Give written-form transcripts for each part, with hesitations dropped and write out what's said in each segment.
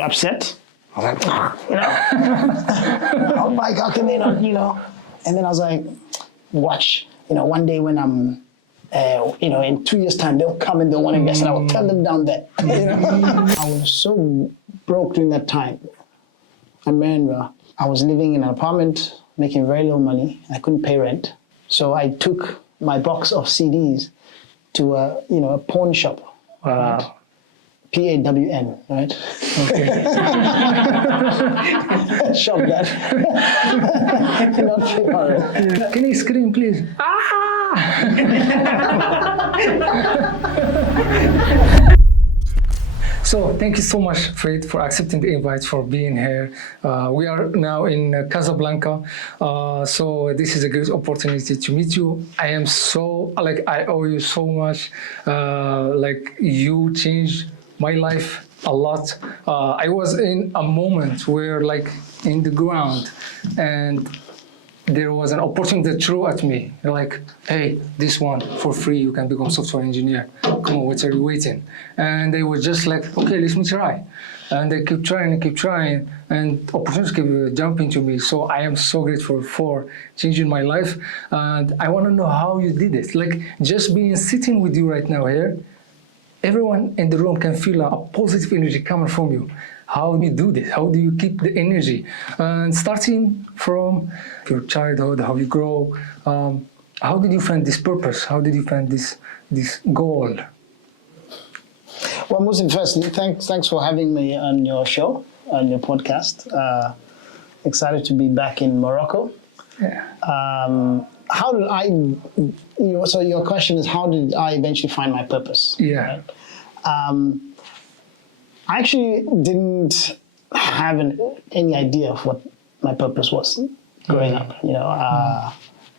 upset. I was like, I was like, how can they not, And then I was like, watch, one day when I'm, in 2 years' time, they'll come and they'll want to invest, and I will turn them down there. I was so broke during that time. I remember I was living in an apartment, making very little money. I couldn't pay rent. So I took my box of CDs to a pawn shop. Wow. Right? PAWN, right? Okay. Shop that. Not PAWN. Can you scream, please? So thank you so much, Fred, for accepting the invite, for being here. We are now in Casablanca, so this is a great opportunity to meet you. I owe you so much. You changed my life a lot. I was in a moment where in the ground, and there was an opportunity that threw at me. Like, hey, this one for free, you can become software engineer. Come on, what are you waiting? And they were just like, okay, let me try. And they keep trying, and opportunities keep jumping to me. So I am so grateful for changing my life. And I want to know how you did it. Just sitting with you right now here, everyone in the room can feel a positive energy coming from you. How do you do this? How do you keep the energy? And starting from your childhood, how you grow, how did you find this purpose? How did you find this goal? Well, Mounssif, firstly, thanks for having me on your show, on your podcast. Excited to be back in Morocco. Yeah. How did so your question is, how did I eventually find my purpose? Yeah. Right? I actually didn't have any idea of what my purpose was growing up.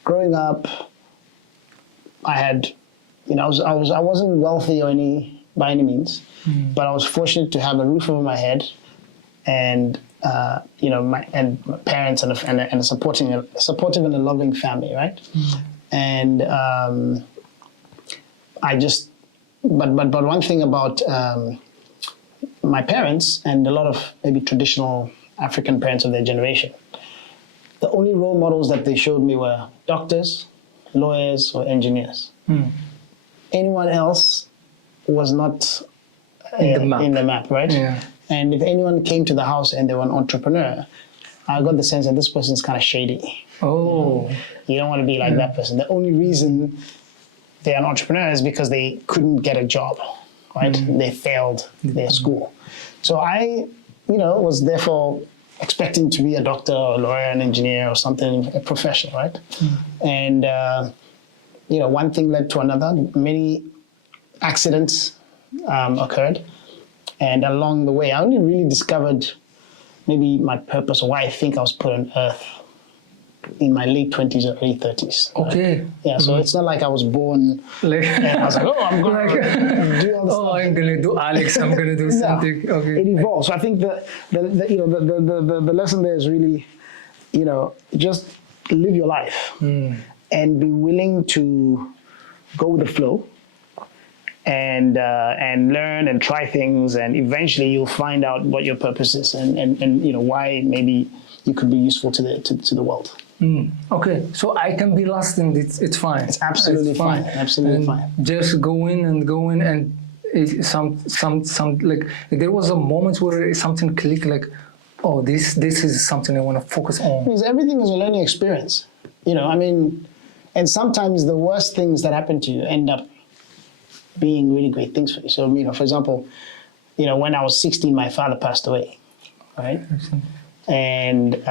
Growing up, I had, I wasn't wealthy by any means, but I was fortunate to have a roof over my head, and my parents and a supportive and a loving family, right? And but one thing about my parents and a lot of maybe traditional African parents of their generation, the only role models that they showed me were doctors, lawyers, or engineers. Anyone else was not in the map, right? Yeah. And if anyone came to the house and they were an entrepreneur, I got the sense that this person's kind of shady. Oh. You don't want to be like that person. The only reason they're an entrepreneur is because they couldn't get a job, right? They failed their school. So I, was therefore expecting to be a doctor or a lawyer, an engineer or something, a professional, right? And, one thing led to another. Many accidents occurred. And along the way, I only really discovered maybe my purpose, or why I think I was put on earth, in my late 20s or early 30s. Okay. Right? Yeah, so it's not like I was born and I was like, I'm going to do all this stuff. I'm going to do Alex, I'm going to do something. No, okay. It evolves. So I think the lesson there is really, just live your life and be willing to go with the flow and learn and try things, and eventually you'll find out what your purpose is and why maybe you could be useful to the world. Okay, so I can be lost and it's fine. It's absolutely fine. Absolutely and fine. Just going and there was a moment where something clicked, like, oh, this is something I want to focus on. Because everything is a learning experience, and sometimes the worst things that happen to you end up being really great things for you. So, for example, when I was 16, my father passed away, right? And,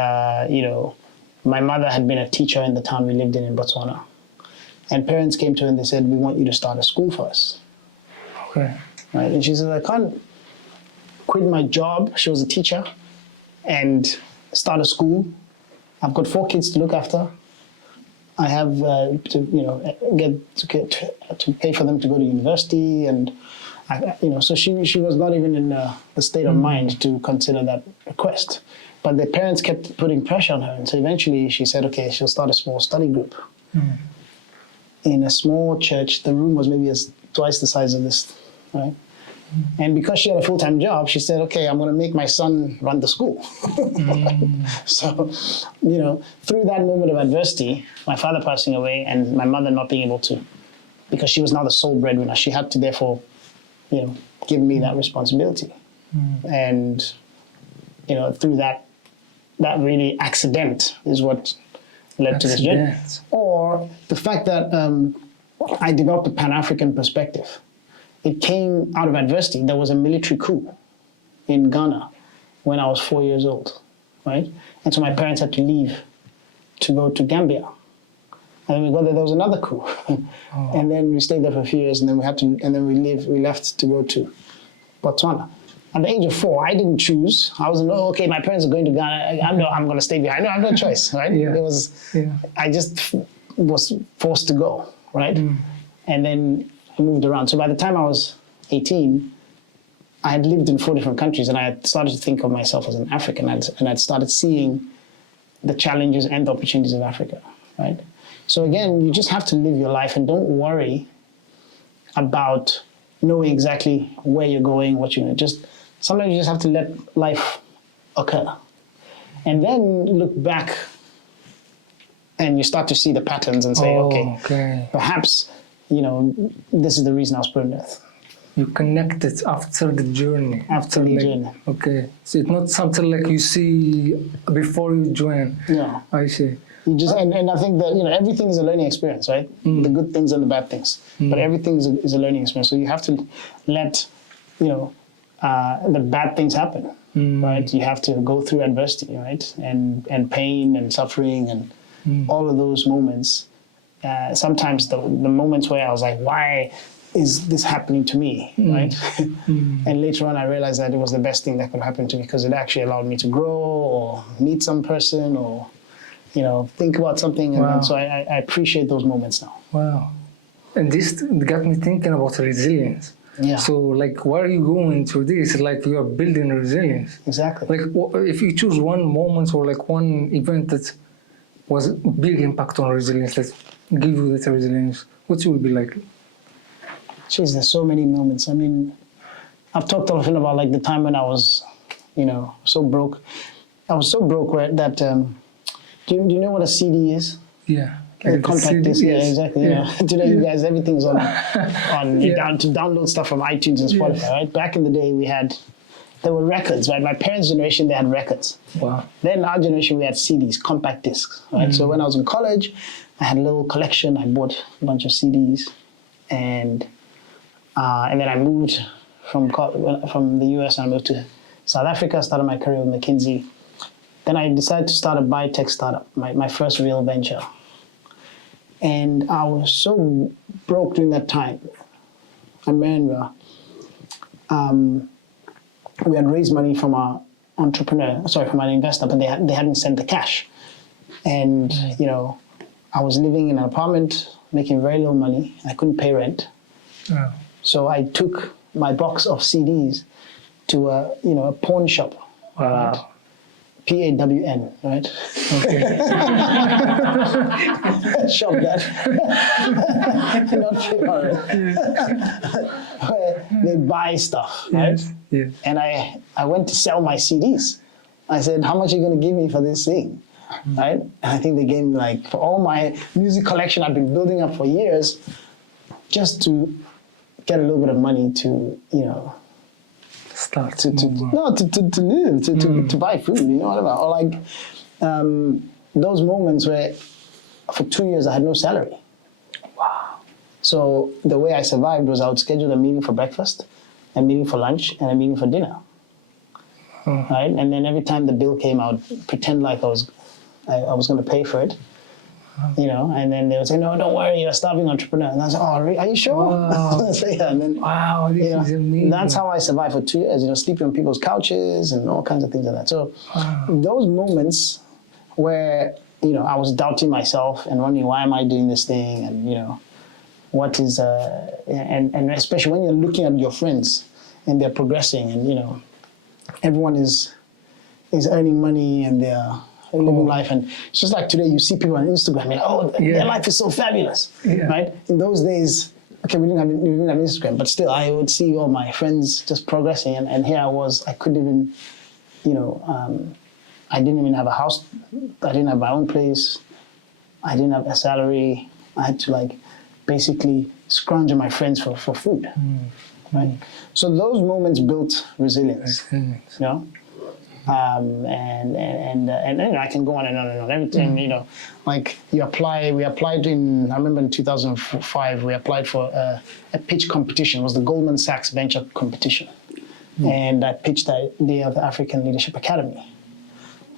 my mother had been a teacher in the town we lived in Botswana. And parents came to her and they said, we want you to start a school for us. Okay. Right? And she said, I can't quit my job. She was a teacher. And start a school. I've got 4 kids to look after. I have to pay for them to go to university, and so she was not even in the state of mind to consider that request. But the parents kept putting pressure on her, and so eventually she said, okay, she'll start a small study group. In a small church. The room was maybe twice the size of this, right? And because she had a full-time job, she said, okay, I'm going to make my son run the school. So, through that moment of adversity, my father passing away and my mother not being able to, because she was now the sole breadwinner, she had to therefore, give me that responsibility. And, through that really accident is what led to this journey. Or the fact that I developed a Pan-African perspective. It came out of adversity. There was a military coup in Ghana when I was 4 years old, right? And so my parents had to leave to go to Gambia. And then we got there was another coup. And then we stayed there for a few years, and then we left to go to Botswana. At the age of 4, I didn't choose. I wasn't, okay, my parents are going to Ghana. I'm going to stay behind. No, I have no choice, right? I just was forced to go, right? And then I moved around. So by the time I was 18, I had lived in 4 different countries, and I had started to think of myself as an African, and I'd started seeing the challenges and the opportunities of Africa, right? So again, you just have to live your life and don't worry about knowing exactly where you're going, what you're doing. Sometimes you just have to let life occur. And then look back and you start to see the patterns and say, okay, perhaps, this is the reason I was put on earth. You connect it after the journey. After the journey. Okay. So it's not something like you see before you join. No. I see. You just and I think that everything is a learning experience, right? The good things and the bad things, but everything is a learning experience. So you have to let the bad things happen, right? You have to go through adversity, right? And pain and suffering and all of those moments. Sometimes the moments where I was like, why is this happening to me, right? And later on, I realized that it was the best thing that could happen to me because it actually allowed me to grow or meet some person or think about something. And so I appreciate those moments now. Wow. And this got me thinking about resilience. Yeah. So, why are you going through this? You are building resilience. Exactly. If you choose one moment or one event that was a big impact on resilience, let's give you that resilience, what would be like? Jeez, there's so many moments. I mean, I've talked often about the time when I was, so broke. I was so broke that, do you know what a CD is? Yeah. A compact disc, yeah, exactly. Yeah. Today, you guys, everything's on to download stuff from iTunes and Spotify, right? Back in the day, there were records, right? My parents' generation, they had records. Wow. Then our generation, we had CDs, compact discs, right? So when I was in college, I had a little collection. I bought a bunch of CDs, and then I moved from the US, and I moved to South Africa, started my career with McKinsey. Then I decided to start a biotech startup, my first real venture. And I was so broke during that time. I remember we had raised money from an investor, but they hadn't sent the cash. And, I was living in an apartment, making very little money. I couldn't pay rent. Wow. So I took my box of CDs to a pawn shop. Wow. Right? PAWN, right? Okay. Shop that. Not pure, where they buy stuff, right? Yes. And I went to sell my CDs. I said, how much are you going to give me for this thing? Right? And I think they gave me for all my music collection I've been building up for years, just to get a little bit of money to, Start to live, to buy food, whatever. Or those moments where for 2 years I had no salary. Wow. So the way I survived was I would schedule a meeting for breakfast, a meeting for lunch, and a meeting for dinner. Right? And then every time the bill came, I would pretend like I was going to pay for it. And then they would say, no, don't worry, you're a starving entrepreneur. And I was like, oh, are you sure? Wow. So, yeah, and then, wow, this is amazing. That's how I survived for 2 years, sleeping on people's couches and all kinds of things like that. So those moments where, I was doubting myself and wondering, why am I doing this thing? And, what is, and especially when you're looking at your friends and they're progressing and, everyone is earning money and they're living life, and it's just like today you see people on Instagram and their life is so fabulous, right? In those days okay, we didn't have Instagram, but still, I would see all my friends just progressing, and here I was, I couldn't even, you know, I didn't even have a house. I didn't have my own place. I didn't have a salary. I had to like basically scrounge on my friends for food, right? So those moments built resilience, you know. And I can go on and on and on. Everything, you know, like we applied in, I remember in 2005, we applied for a pitch competition. It was the Goldman Sachs venture competition. And I pitched the idea of the African Leadership Academy.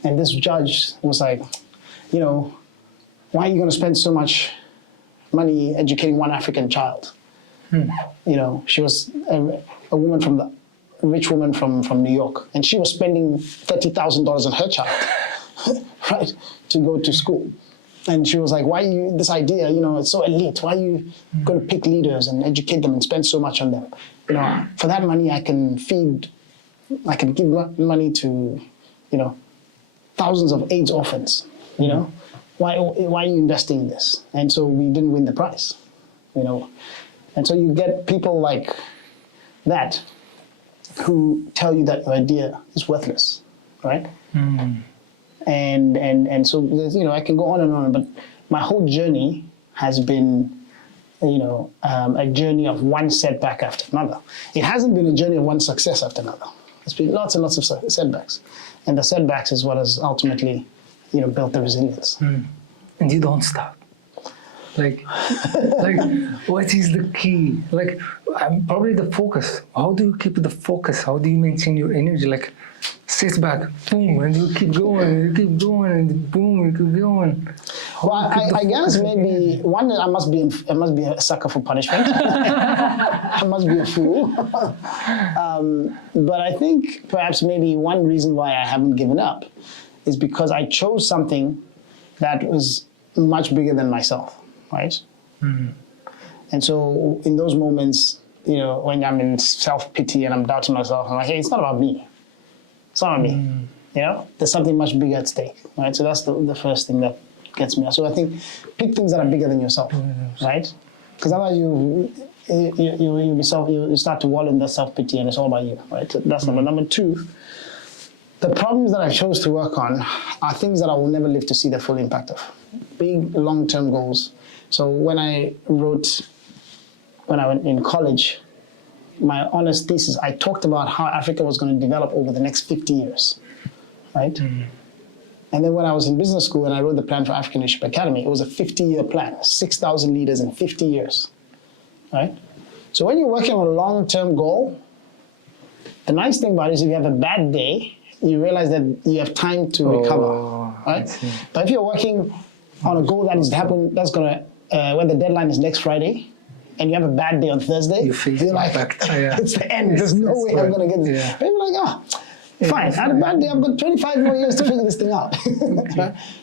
And this judge was like, you know, why are you going to spend so much money educating one African child? You know, she was a woman from the rich woman from New York, and she was spending $30,000 on her child, right, to go to school. And she was like, why you, this idea, you know, it's so elite, why are you going to pick leaders and educate them and spend so much on them? You know, for that money, I can give money to, you know, thousands of AIDS orphans, you know? Why are you investing in this? And so we didn't win the prize, you know? And so you get people like that who tell you that your idea is worthless, right? And so, you know, I can go on and on, but my whole journey has been, you know, a journey of one setback after another. It hasn't been a journey of one success after another. It's been lots and lots of setbacks. And the setbacks is what has ultimately, you know, built the resilience. And you don't stop. Like, what is the key? Like, probably the focus. How do you keep the focus? How do you maintain your energy? Like, sit back, boom, and you keep going, and boom, you keep going. Well, I guess maybe one, I must be a sucker for punishment. I must be a fool. But I think perhaps maybe one reason why I haven't given up is because I chose something that was much bigger than myself, right? And so in those moments, you know, when I'm in self-pity and I'm doubting myself, I'm like, hey, it's not about me. It's not about me. You know, there's something much bigger at stake, right? So that's the first thing that gets me. So I think pick things that are bigger than yourself, right? Because otherwise you start to wallow in that self-pity and it's all about you, right? So that's number two. The problems that I chose to work on are things that I will never live to see the full impact of. Big long-term goals. So when I went in college, my honest thesis, I talked about how Africa was going to develop over the next 50 years, right? And then when I was in business school and I wrote the plan for African Leadership Academy, it was a 50-year plan, 6,000 leaders in 50 years, right? So when you're working on a long-term goal, the nice thing about it is if you have a bad day, you realize that you have time to recover, right? But if you're working on a goal that is to happen, that's gonna, when the deadline is next Friday, and you have a bad day on Thursday, you're like, it's the end. There's no way I'm gonna get this. But you're like, fine, I had a bad day. I've got 25 more years to figure this thing out.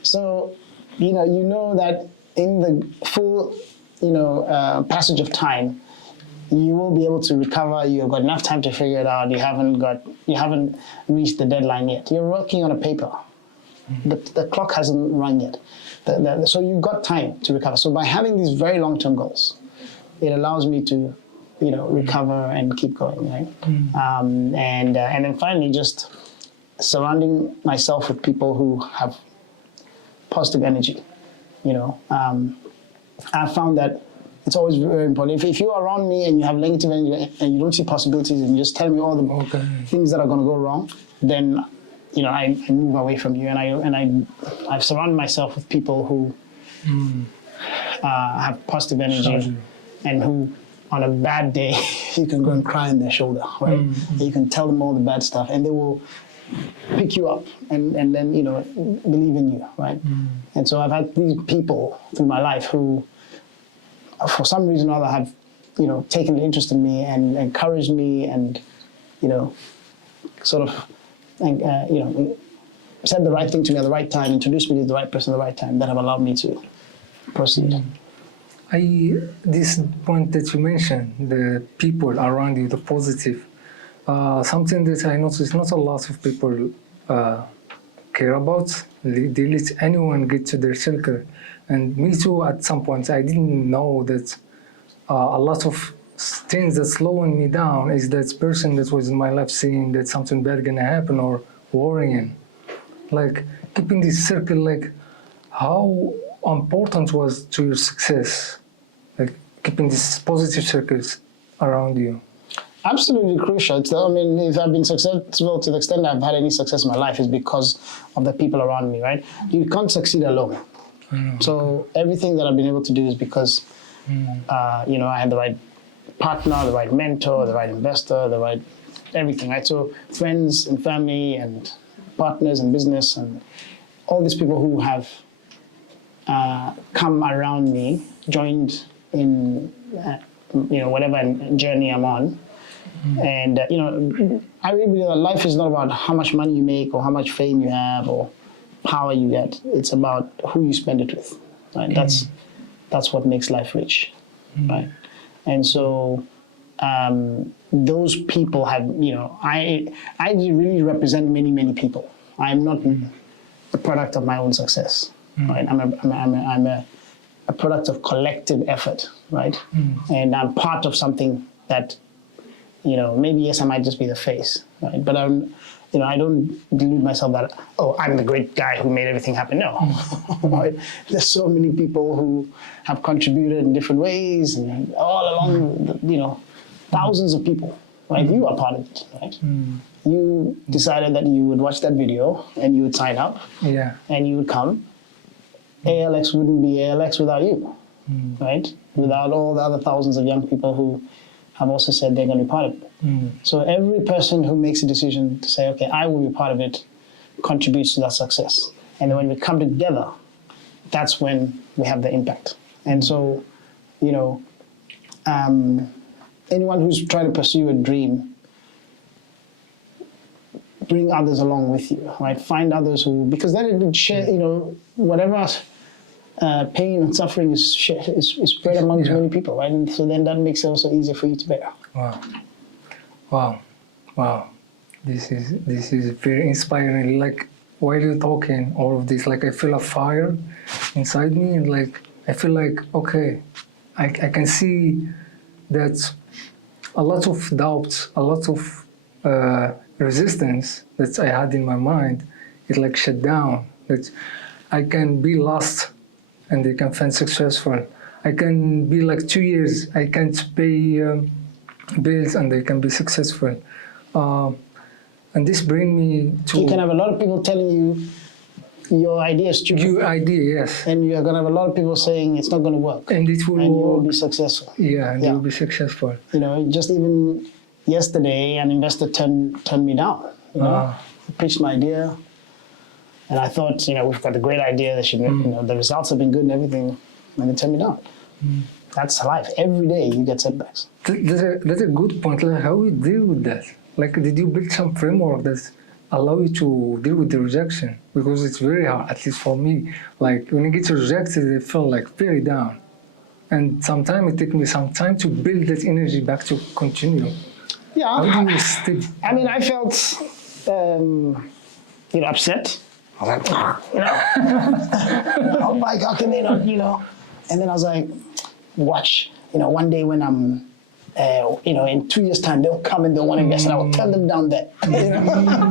So, you know that in the full, passage of time, you will be able to recover. You've got enough time to figure it out. You haven't reached the deadline yet. You're working on a paper. The clock hasn't run yet. So you've got time to recover. So by having these very long-term goals, it allows me to, recover and keep going, right? And then finally, just surrounding myself with people who have positive energy. I've found that it's always very important. If you're around me and you have negative energy and you don't see possibilities and you just tell me all the things that are going to go wrong, then I move away from you. And I've surrounded myself with people who have positive energy and who, on a bad day, you can go and cry on their shoulder, right? You can tell them all the bad stuff, and they will pick you up and then believe in you, right? And so I've had these people through my life who, for some reason or other, have taken an interest in me and encouraged me and said the right thing to me at the right time, introduced me to the right person at the right time, that have allowed me to proceed. This point that you mentioned, the people around you, the positive, something that I noticed not a lot of people care about. They let anyone get to their circle. And me too, at some point, I didn't know that a lot of things that's slowing me down is that person that was in my life saying that something bad gonna happen or worrying. Like keeping this circle, like how important was to your success, like keeping these positive circles around you. Absolutely crucial. I mean, if I've been successful to the extent I've had any success in my life is because of the people around me, right? You can't succeed alone. So everything that I've been able to do is because, you know, I had the right partner, the right mentor, the right investor, the right everything, right? So friends and family and partners and business and all these people who have come around me, joined in, you know, whatever journey I'm on. And, you know, I really believe that life is not about how much money you make or how much fame you have or power you get. It's about who you spend it with, right? That's what makes life rich, right? And so those people have, you know, I really represent many people. I'm not a product of my own success, right? I'm a product of collective effort, right? And I'm part of something that, you know, maybe yes, I might just be the face, right? But you know, I don't delude myself that, oh, I'm the great guy who made everything happen. No, right? There's so many people who have contributed in different ways and all along, you know, thousands of people, right? You are part of it, right? You decided that you would watch that video and you would sign up and you would come. ALX wouldn't be ALX without you, right? Without all the other thousands of young people who have also said they're going to be part of it. So every person who makes a decision to say, okay, I will be part of it, contributes to that success. And then when we come together, that's when we have the impact. And so, you know, anyone who's trying to pursue a dream, bring others along with you, right? Find others who, because then it would share, you know, whatever pain and suffering is spread amongst many people, right? And so then that makes it also easier for you to bear. Wow. This is very inspiring. Like while you're talking, all of this, like I feel a fire inside me, and like I feel like okay, I can see that a lot of doubts, a lot of resistance that I had in my mind, it like shut down. That I can be lost and they can find successful. I can be like 2 years, I can't pay bills and they can be successful. And this brings me to... You can have a lot of people telling you your idea is stupid. Your idea, yes. And you're going to have a lot of people saying it's not going to work. And it will work. And you will be successful. Yeah, and you will be successful. You know, just even yesterday, an investor turned me down. You know? I pitched my idea. And I thought, you know, we've got a great idea. That should, you know, the results have been good and everything. And they turned me down. That's life. Every day you get setbacks. That's a good point. Like, how you deal with that? Like, did you build some framework that allow you to deal with the rejection? Because it's very hard, at least for me. Like, when you get rejected, I feel like very down. And sometimes it takes me some time to build that energy back to continue. Yeah. How do you stay? I mean, I felt, you know, upset. I was like, you know, oh my God, can they not, you know? And then I was like, watch, you know, one day when I'm, you know, in 2 years' time, they'll come and they'll want to invest, and I will turn them down there. You know?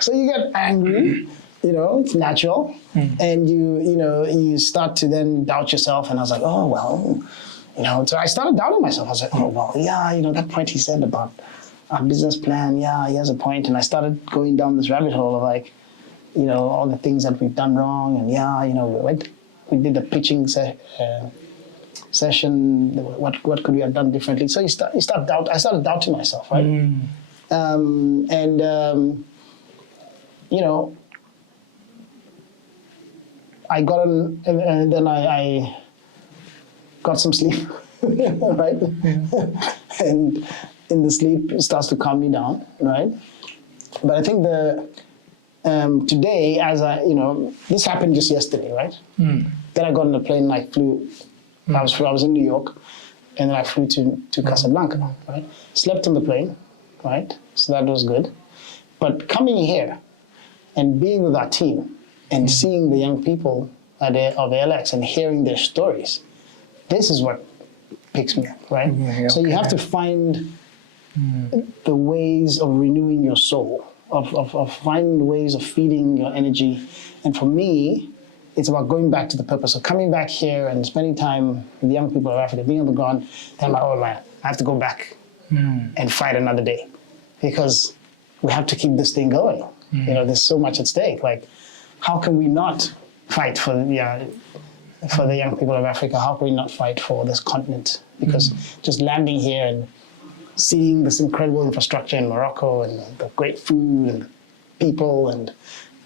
so you get angry, you know, it's natural, and you know, you start to then doubt yourself. And I was like, oh well, you know. So I started doubting myself. I was like, oh well, yeah, you know, that point he said about our business plan, yeah, he has a point. And I started going down this rabbit hole of like, you know, all the things that we've done wrong, and yeah, you know, we did the pitching session. What could we have done differently? So I started doubting myself, right? You know, I got on, and then I got some sleep, right? And in the sleep, it starts to calm me down, right? But I think today, as you know, this happened just yesterday, right? Then I got on the plane and I flew. I was in New York, and then I flew to Casablanca, right? Slept on the plane, right? So that was good. But coming here and being with our team and seeing the young people of ALX and hearing their stories, this is what picks me up, right? Yeah, So you have to find the ways of renewing your soul, of finding ways of feeding your energy. And for me, it's about going back to the purpose of coming back here and spending time with the young people of Africa, being on the ground, and my, oh man, I have to go back and fight another day because we have to keep this thing going. You know, there's so much at stake. Like, how can we not fight for the young people of Africa? How can we not fight for this continent? Because just landing here and seeing this incredible infrastructure in Morocco and the great food and people and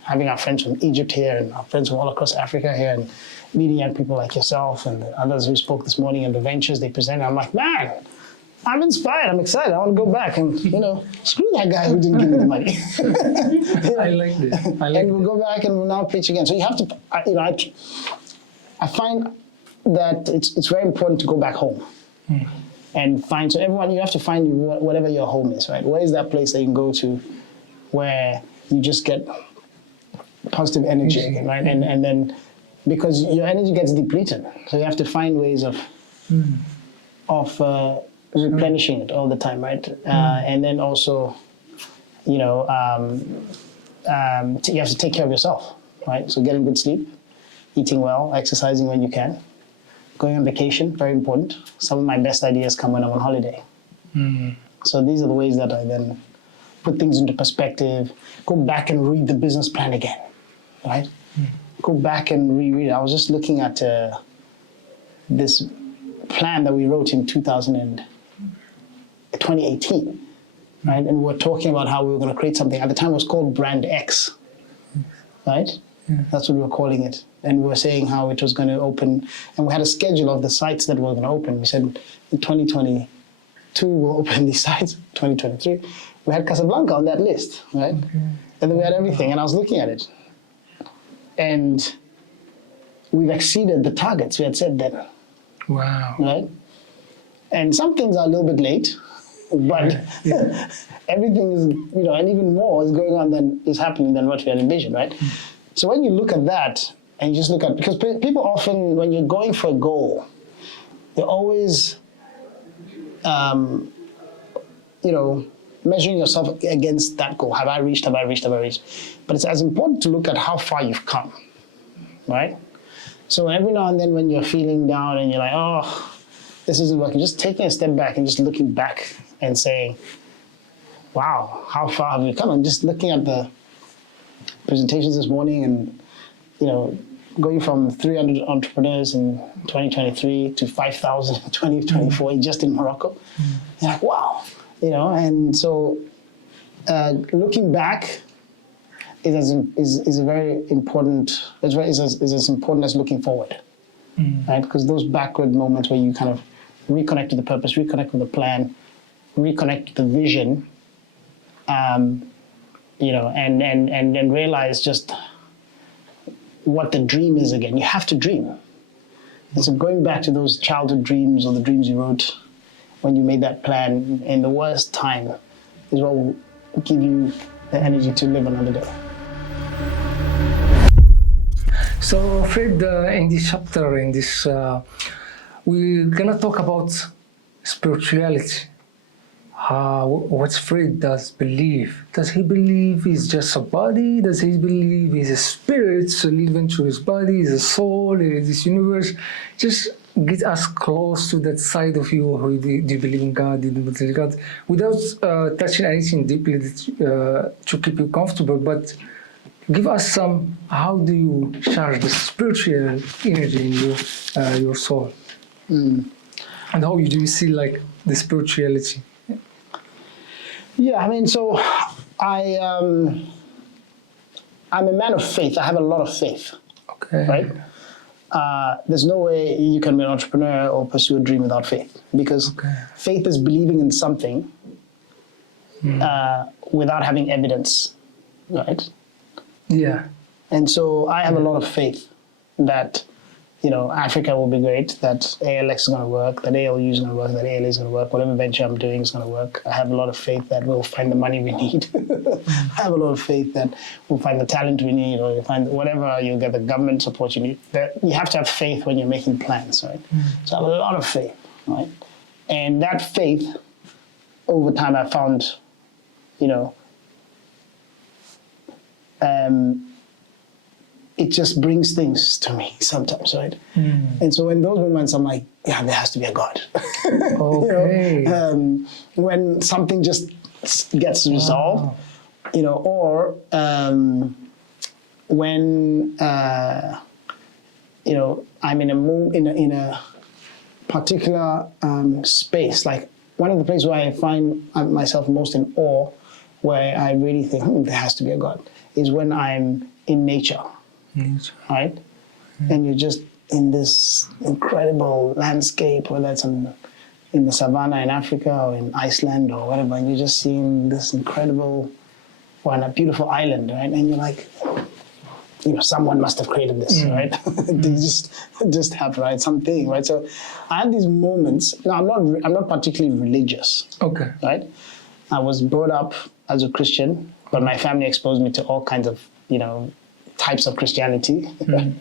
having our friends from Egypt here and our friends from all across Africa here and meeting young people like yourself and others who spoke this morning and the ventures they presented, I'm like, man, I'm inspired. I'm excited. I want to go back and, you know, screw that guy who didn't give me the money. I like this. And we'll go back and we'll now preach again. So you have to, I find that it's very important to go back home and find, so everyone, you have to find whatever your home is, right? Where is that place that you can go to where you just get positive energy again, right? And then, because your energy gets depleted, so you have to find ways of replenishing it all the time, right? And then also, you know, you have to take care of yourself, right? So getting good sleep, eating well, exercising when you can, going on vacation, very important. Some of my best ideas come when I'm on holiday. So these are the ways that I then put things into perspective, go back and read the business plan again, right? Go back and reread it. I was just looking at this plan that we wrote in 2018, right? And we were talking about how we were going to create something. At the time, it was called Brand X, right? That's what we were calling it. And we were saying how it was going to open, and we had a schedule of the sites that were going to open. We said in 2022, we'll open these sites, 2023. We had Casablanca on that list, right? And then we had everything, and I was looking at it. And we've exceeded the targets we had set then. Wow. Right? And some things are a little bit late, but everything is, you know, and even more is going on than is happening than what we had envisioned, right? So when you look at that, and you just look at, because people often, when you're going for a goal, you're always, you know, measuring yourself against that goal. Have I reached, have I reached, have I reached? But it's as important to look at how far you've come, right? So every now and then when you're feeling down and you're like, oh, this isn't working, just taking a step back and just looking back and saying, wow, how far have we come? And just looking at the presentations this morning and, you know, going from 300 entrepreneurs in 2023 to 5,000 in 2024 just in Morocco. You're like, wow, you know, and so looking back is a very important, is as important as looking forward, right? Because those backward moments where you kind of reconnect to the purpose, reconnect with the plan, reconnect to the vision, you know, and realize just what the dream is again. You have to dream. And so going back to those childhood dreams or the dreams you wrote when you made that plan in the worst time is what will give you the energy to live another day. So Fred, in this chapter, we're gonna talk about spirituality. What Fred does believe. Does he believe he's just a body? Does he believe he's a spirit living through his body, he's a soul in this universe? Just get us close to that side of you. Do you believe in God? Do you believe in God? Without touching anything deeply to keep you comfortable, but give us some, how do you charge the spiritual energy in your soul? And how do you see like the spirituality? Yeah, I mean, so I'm a man of faith. I have a lot of faith, right? There's no way you can be an entrepreneur or pursue a dream without faith, because faith is believing in something without having evidence, right? Yeah. And so I have a lot of faith that, you know, Africa will be great, that ALX is going to work, that ALU is going to work, that ALA is going to work, whatever venture I'm doing is going to work. I have a lot of faith that we'll find the money we need. I have a lot of faith that we'll find the talent we need, or you'll find whatever, you'll get the government support you need. You have to have faith when you're making plans, right? So I have a lot of faith. right? And that faith, over time, I found, you know, it just brings things to me sometimes, right? And so in those moments, I'm like, yeah, there has to be a God. Okay. You know, when something just gets resolved, you know, or when you know, I'm in a particular space. Like one of the places where I find myself most in awe, where I really think there has to be a God, is when I'm in nature, right? And you're just in this incredible landscape, whether it's in the savannah in Africa or in Iceland or whatever, and you're just seeing this incredible, on a beautiful island, right? And you're like, you know, someone must have created this, right? They just happened, right? Something, right? So I had these moments. Now I'm not particularly religious, Okay. right? I was brought up as a Christian, but my family exposed me to all kinds of, you know, types of Christianity. You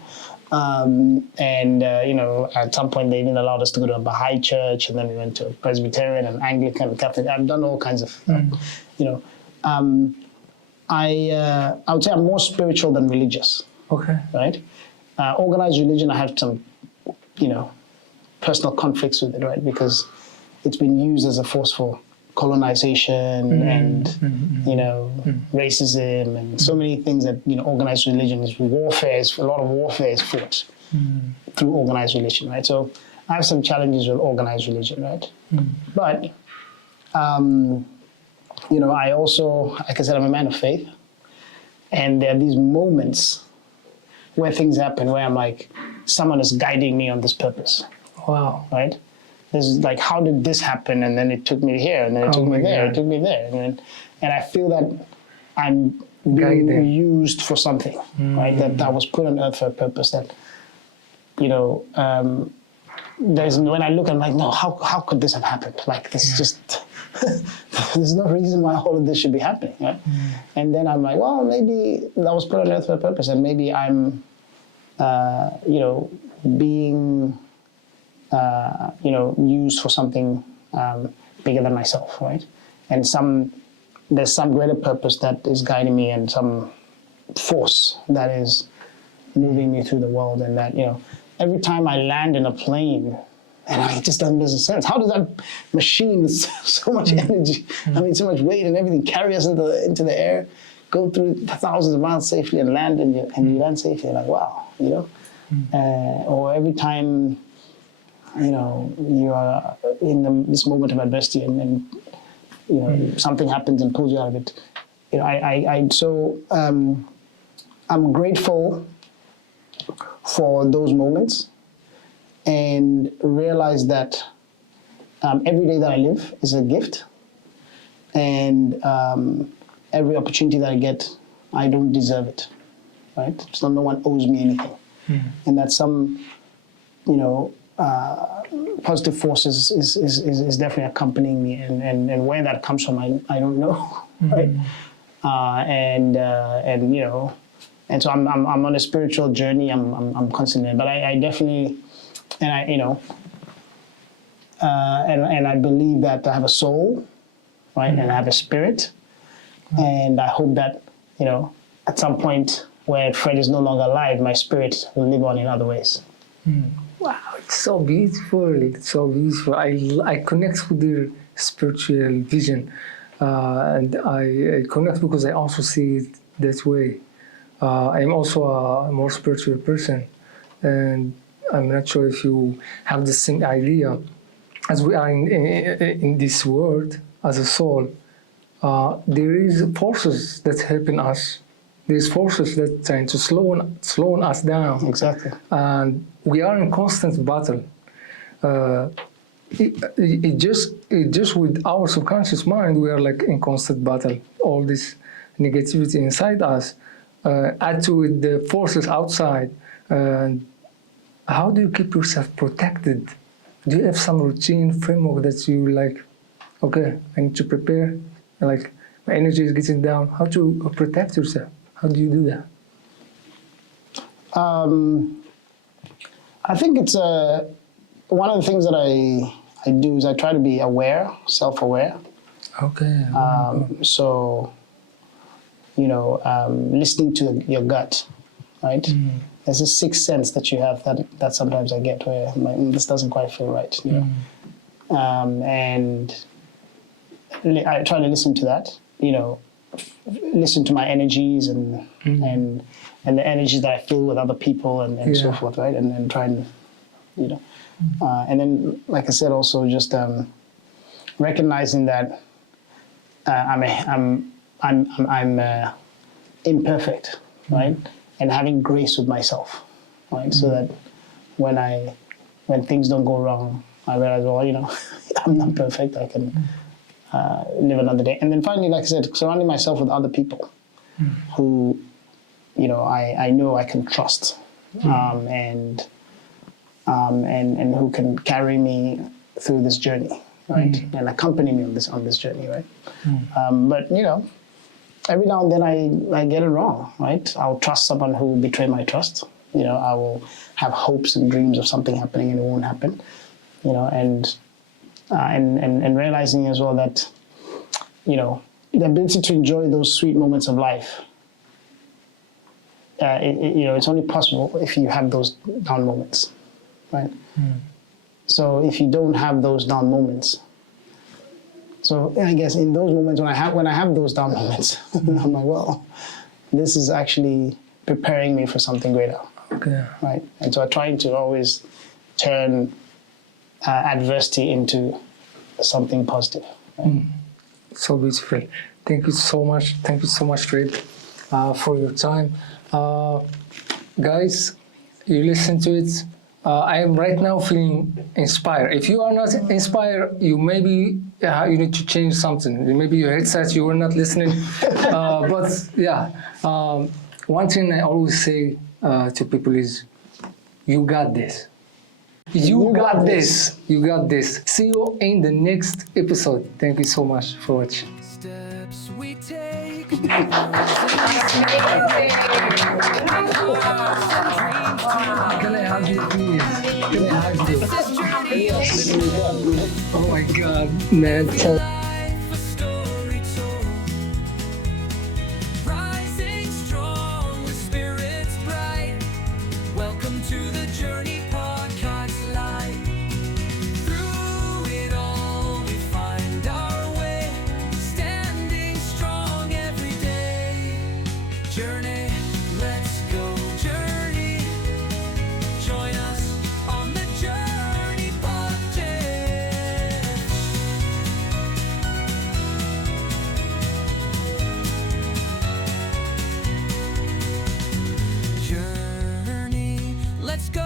know, at some point they even allowed us to go to a Baha'i church, and then we went to a Presbyterian and Anglican and Catholic. I've done all kinds of, you know. I would say I'm more spiritual than religious. Okay. Right? Organized religion, I have some, you know, personal conflicts with it, right? Because it's been used as a force for colonization and, you know, racism and so many things that, you know, organized religion is warfare. A lot of warfare is fought through organized religion, right? So I have some challenges with organized religion, right? But, you know, I also, like I said, I'm a man of faith. And there are these moments where things happen where I'm like, someone is guiding me on this purpose. Wow. Right? This is like, how did this happen? And then it took me here, and then it took me there, it took me there. And I feel that I'm being used for something, right? That was put on earth for a purpose that, you know, when I look, I'm like, no, how could this have happened? Like, this is just, there's no reason why all of this should be happening, right? And then I'm like, well, maybe that was put on earth for a purpose, and maybe I'm, you know, being, you know, used for something bigger than myself, right? And there's some greater purpose that is guiding me, and some force that is moving me through the world, and that, you know, every time I land in a plane, and it just doesn't make sense. How does that machine with so much energy, I mean, so much weight and everything, carry us into the air, go through thousands of miles safely and land, and you land safely? Like, wow, you know? Or every time, you know, you are in this moment of adversity, and you know, something happens and pulls you out of it. You know, I'm grateful for those moments, and realize that every day that I live is a gift, and every opportunity that I get, I don't deserve it, right? So no one owes me anything, and that some, you know, positive forces is definitely accompanying me, and where that comes from, I don't know, right? And you know, and so I'm on a spiritual journey. I'm constantly, but I definitely, and I, you know, and I believe that I have a soul, right, and I have a spirit, and I hope that, you know, at some point where Fred is no longer alive, my spirit will live on in other ways. Wow, it's so beautiful. It's so beautiful. I connect with your spiritual vision, and I connect because I also see it that way. I'm also a more spiritual person, and I'm not sure if you have the same idea. As we are in this world as a soul, there is forces that helping us. There's forces that trying to slow us down. Exactly. And we are in constant battle. It just with our subconscious mind, we are like in constant battle. All this negativity inside us, add to it the forces outside. How do you keep yourself protected? Do you have some routine framework that you like, okay, I need to prepare, like my energy is getting down. How to protect yourself? How do you do that? I think it's one of the things that I do is I try to be aware, self-aware. Okay. So, listening to your gut, right? There's a sixth sense that you have that sometimes I get where this doesn't quite feel right, and I try to listen to that, listen to my energies and the energies that I feel with other people and so forth, right? And then try and, and then, like I said, also just recognizing that I'm imperfect, right? And having grace with myself, right? So that when things don't go wrong, I realize, well, I'm not perfect. I can live another day. And then finally, like I said, surrounding myself with other people who, I know I can trust, and who can carry me through this journey, right? And accompany me on this journey, right? But every now and then I get it wrong, right? I'll trust someone who will betray my trust. I will have hopes and dreams of something happening and it won't happen. And realizing as well that, the ability to enjoy those sweet moments of life, it's only possible if you have those down moments, right? So if you don't have those down moments, so I guess in those moments when I have those down moments, I'm like, well, this is actually preparing me for something greater, right? And so I'm trying to always turn adversity into something positive. Right? So beautiful. Thank you so much. Thank you so much, Fred, for your time. Guys, you listen to it. I am right now feeling inspired. If you are not inspired, you maybe you need to change something. Maybe your headset, you were not listening. But yeah, one thing I always say to people is, you got this. You got this. You got this. See you in the next episode. Thank you so much for watching. Steps we take. Can I hug you, please? Can I hug you? Oh my God, man. Rising strong with spirits bright. Welcome to the journey. Let's go.